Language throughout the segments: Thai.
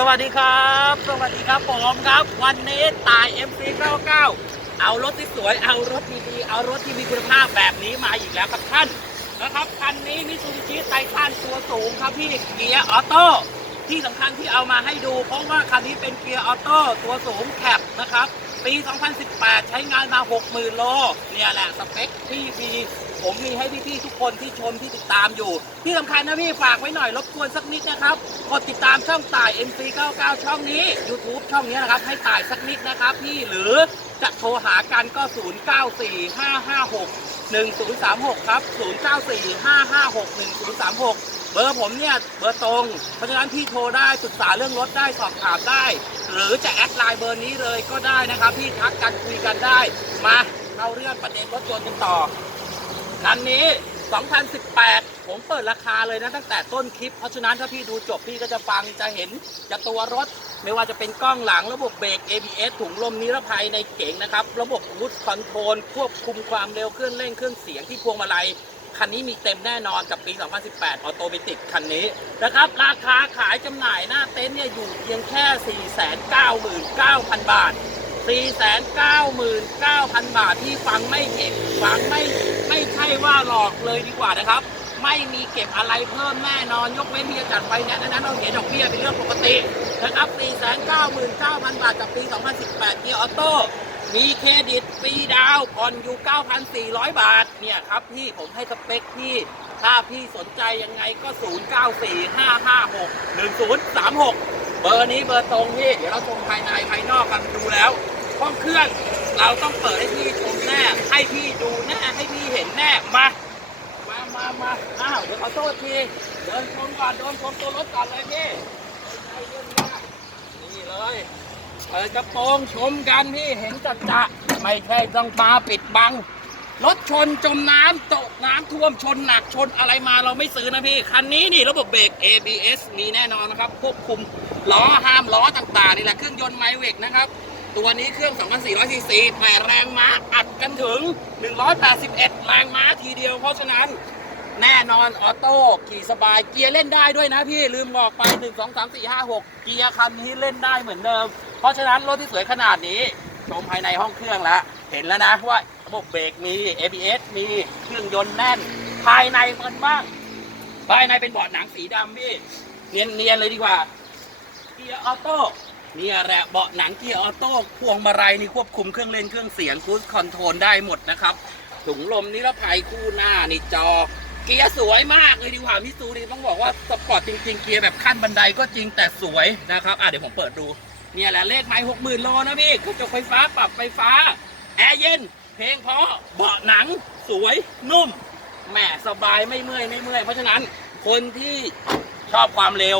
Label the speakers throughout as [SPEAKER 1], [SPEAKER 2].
[SPEAKER 1] สวัสดีครับ สวัสดีครับผมครับ วันนี้ตาย MC99 เอารถที่สวยเอารถดีๆเอารถที่มีคุณภาพแบบนี้มาอีกแล้วครับท่านนะครับคันนี้มิซูบิชิไททันตัวสูงครับพี่เกียร์ออโต้ที่สำคัญที่เอามาให้ดู เพราะว่าคันนี้เป็นเกียร์ออโต้ตัวสูงแคปนะครับ ปี 2018 ใช้งานมา 60,000 โล เนี่ยแหละสเปคที่มี ผมมีให้พี่ๆทุกคนที่ชมที่ติดตามอยู่ ที่สำคัญนะพี่ฝากไว้หน่อยรบกวนสักนิดนะครับ กดติดตามช่องต่าย MC99 ช่องนี้ YouTube ช่องนี้นะครับ ให้ต่ายสักนิดนะครับพี่หรือจะโทรหากันก็ 0945561036 ครับ 0945561036 เบอร์ผมเนี่ย เบอร์ตรง เพราะฉะนั้นพี่โทรได้ปรึกษาเรื่องรถได้สอบถามได้ หรือจะแอดไลน์เบอร์นี้เลยก็ได้นะครับ พี่ทักกันคุยกันได้ มาเข้าเรื่องประเด็นรถยนต์กันต่อ คันนี้ 2018 ผมเปิดราคาเลยนะตั้งแต่ต้นคลิป เพราะฉะนั้นถ้าพี่ดูจบพี่ก็จะฟังจะเห็นจะตัวรถ ไม่ว่าจะเป็นกล้องหลังระบบเบรก ABS ถุงลมนิรภัยในเก๋งนะครับ ระบบวูดคอนโทรลควบคุมความเร็วเครื่องเร่งเครื่องเสียงที่พวงมาลัยคันนี้มีเต็มแน่นอนกับปี 2018 ออโตเมติกคันนี้นะครับ ราคาขายจำหน่ายหน้าเต็นท์เนี่ยอยู่เพียงแค่ 499,000 บาท 499,000 บาทที่ฟังไม่ผิดฟังไม่ไม่ใช่ว่าหลอกเลยดีกว่านะครับ ไม่มีเก็บอะไรเพิ่มแน่นอน ยกเว้นที่จะจัดไฟแนนซ์อันนั้นเราเห็นดอกเบี้ยเป็นเรื่องปกตินะครับ499,000 บาทจากปี 2018เกียร์ออโต้มีเครดิตฟรีดาวผ่อนอยู่ 9,400 บาท เนี่ยครับพี่ผมให้สเปคพี่ถ้าพี่สนใจยังไงก็ 0945561036 เบอร์นี้เบอร์ตรงพี่ เดี๋ยวเราชมภายในภายนอกกันดูแล้ว ห้องเครื่อง เราต้องเปิดให้พี่ชมแน่ให้พี่ดูแน่ให้พี่เห็นแน่มา มามามาอ้าวเดี๋ยวขอโทษทีเดินชมก่อนเดินชมตัวรถก่อนเลยพี่ใจเย็นมากนี่เลยเปิดกระโปรงชมกันพี่เห็นจัดจะไม่ใช่ต้องมาปิดบังรถชนจมน้ำตกน้ำท่วมชนหนักชนอะไรมาเราไม่ซื้อนะพี่ คันนี้นี่ระบบเบรก ABS มีแน่นอนนะครับ ควบคุมล้อห้ามล้อต่างๆนี่แหละเครื่องยนต์ไมเวกนะครับ ตัวนี้เครื่อง 2,400ซีซีแต่แรงม้าอัดกันถึง 181 แรงม้าทีเดียว เพราะฉะนั้นแน่นอนออโต้ขี่สบายเกียร์เล่นได้ด้วยนะพี่ลืมบอกไป 1 2 3 4 5 6 เกียร์คันนี้เล่นได้เหมือนเดิม เพราะฉะนั้นรถที่สวยขนาดนี้ ชมภายในห้องเครื่องแล้ว เห็นแล้วนะว่าระบบเบรกมี ABS มีเครื่องยนต์แน่น ภายในมันบ้าง ภายในเป็นเบาะหนังสีดำพี่ เนียนๆเลยดีกว่า เกียร์ออโต้ เนี่ยแหละเบาะหนังเกียร์ออโต้พวงมาลัยนี่ควบคุมเครื่องเล่นเครื่องเสียงคู e คอนโทรลได้หมดนะครับ ถุงลมนิรภัยคู่หน้านี่จอ เกียร์สวยมากเลยดีกว่ามิซูนี่ต้องบอกว่าสปอร์ตจริง ๆ เกียร์แบบขั้นบันไดก็จริงแต่สวยนะครับอะเดี๋ยวผมเปิดดู เนี่ยแหละเลขไม้หกหมื่นโลนะพี่กระจกไฟฟ้าปรับไฟฟ้า แอร์เย็น เพลงเพราะเบาะหนังสวยนุ่มแหมสบายไม่เมื่อยไม่เมื่อยเพราะฉะนั้นคนที่ชอบความเร็ว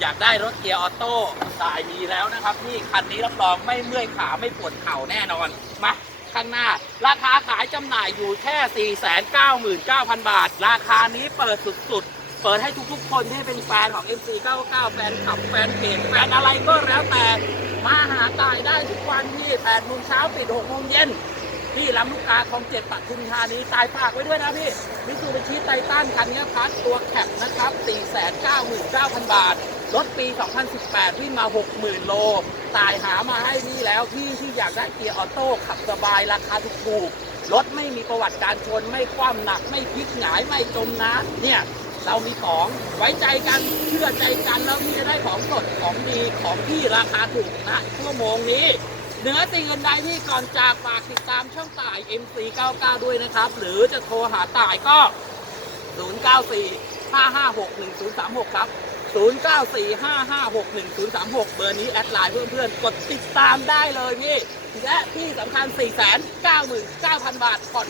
[SPEAKER 1] อยากได้รถเกียร์ออโต้สายมีแล้วนะครับพี่คันนี้รับรองไม่เมื่อยขาไม่ปวดเข่าแน่นอนมาข้างหน้า ราคาขายจำหน่ายอยู่แค่ 499,000 บาท ราคานี้เปิดสุดๆ เปิดให้ทุกๆ คนที่เป็นแฟนของ MC99 แฟนคลับแฟนเพจแฟนอะไรก็แล้วแต่ มาหาตายได้ทุกวันที่8โมงเช้าปิด6โมงเย็นที่ลำลูกกาคลองเจ็ดปทุมธานีตายฝากไว้ด้วยนะพี่มิซูบิชิไททันคันนี้พัดตัวแคปนะครับ 499,000 บาท รถปี 2018 วิ่งมา 60,000 โล ตายหามาให้นี่แล้วพี่ที่อยากได้เกียร์ออโต้ขับสบายราคาถูกๆ รถไม่มีประวัติการชนไม่คว่ำหนัก ไม่พลิกหงายไม่จมน้ำเนี่ย เรามีของไว้ใจกันเชื่อใจกันแล้วพี่จะได้ของสดของดีของที่ราคาถูกนะชั่วโมงนี้เหนือสิ่งอื่นใดที่ก่อนจากฝากติดตามช่องต่าย MC99 ด้วยนะครับ หรือจะโทรหาต่ายก็ 094 556 1036 ครับ 094 556 1036 เบอร์นี้แอดไลน์เพื่อนๆ กดติดตามได้เลยพี่ และที่สำคัญ 499,000 บาทผ่อน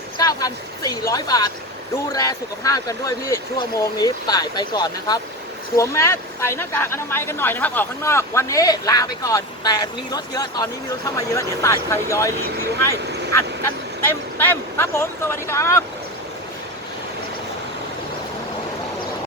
[SPEAKER 1] 9,400 บาท ดูแลสุขภาพกันด้วยพี่ ชั่วโมงนี้ต่ายไปก่อนนะครับสวมแมสใส่หน้ากากอนามัยกันหน่อยนะครับ ออกข้างนอก วันนี้ลาไปก่อน แต่มีรถเยอะตอนนี้มีรถเข้ามาเยอะ เดี๋ยวต่ายทยอยรีวิวให้ อัดกันเต็มเต็มครับผม สวัสดีครับ